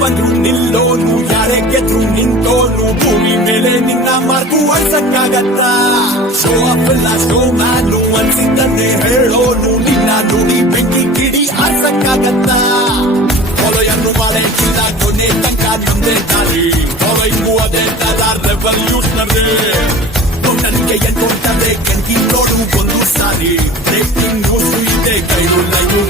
ಬಂದ್ರು ನಿಲ್ಲೋನು ಯಾರೇ ಗೆದ್ರು ನಿಂತೋನು ಭೂಮಿ ಮೇಲೆ ನಿನ್ನ ಮಾರ್ಗು ಅಳ್ಸಕ್ಕಾಗತ್ತ ಶೋ ಅಪ್ ಇಲ್ಲ ಶೋ ಮ್ಯಾನು ಅನ್ಸಿದ್ದನ್ನೇ ಹೇಳೋನು ನಿನ್ನ ನುಡಿ ಬೆಂಕಿ ಕಿಡಿ ಆರ್ಸಕ್ಕಾಗತ್ತ ಹೊಲೆಯನ್ನು ಮಾಡೆಂಟಿಲ್ಲ ಕೊನೆ ತನಕ ನಮ್ದೇ ದಾರಿ ಹೊರೈಗೂ ಅದೇ ತರ ರೆವಲ್ಯೂಷನರಿ ನನಗೆ ಎನ್ನುತ್ತದೆ ಕಣ್ಗಿ ನೋಡು ಒಂದು ಸಾರಿ ಬ್ರೇಕಿಂಗ್ ನ್ಯೂಸ್ ಇದೆ ಕೈಲು ಲೈನು